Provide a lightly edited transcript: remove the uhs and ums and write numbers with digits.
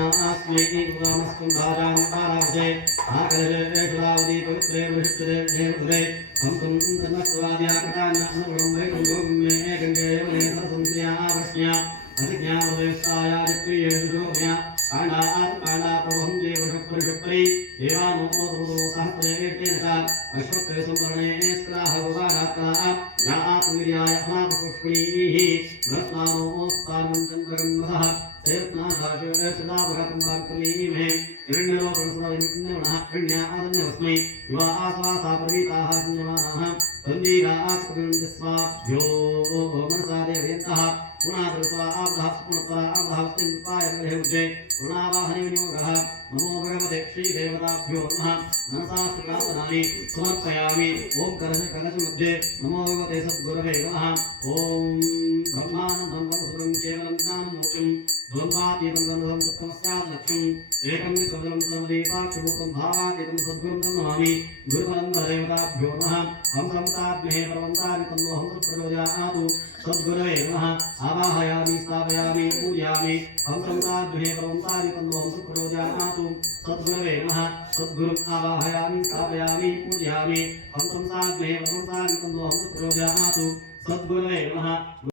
आस्मै गुरुमस्कुंभारां पारावते आकरे गुलावती पवित्रे विष्णुदे देवदे संतं तन्नस्वाद्याकटान्नसुरं वैकुंठं मे गंगे वने संस्या वश्या अधिज्ञानोदयस्ताया प्रियेषुभ्या पाण्डा प्रभुं देवशुक्रिशुक्रि देवानो ओदरुदो सहस्रेतेनका अश्वत्रे संतरणे स्त्राहवगारात्ता या आत्मविर्याय अनापपुष्पणीः ब्रह्मानो स्तानं चन्द्रगन्धः सेत्नाधाशे सदाभगतम्बाक्तमीमहे हिरण्यलोकंसुरविन्नवनः हिरण्यादन्यवस्मै युवा आश्वासा प्रवीताः संयमानाः तन्दीरा आत्मगन्धस्वाभ्यो मनसा देवयन्तः पुनादृत्वा आब्धः पुनत्तरा आब्धः वस्तिमुपाय महेउज्जे पुनावाहनिविनियोगः नमो भगवते श्रीदेवताभ्यो नमः मनसा सुखासनानि समर्पयामि ॐ कलशमध्ये नमो भगवते सद्गुरवे नमः ॐ ब्रह्मानन्दं वसुतं केवलं ज्ञानमूर्तिं द्वन्द्वातीतं गन्धं सुखमस्याद्लक्ष्यम् एकं निकदलं सर्वदेवाक्षभूतं भावातीतं सद्गुरुं नमामि गुरुपरं देवताभ्यो नमः हंसं साभ्ये परमंसामि तन्नो हंस प्रचोदयातु सद्गुरवे नमः आवाहयामि स्थापयामि पूजयामि हंसं साभ्ये परमंसामि तन्नो हंस प्रचोदयातु सद्गुरवे नमः सद्गुरुं आवाहयामि स्थापयामि पूजयामि हंसं साभ्ये परमंसामि तन्नो हंस प्रचोदयातु सद्गुरवे नमः।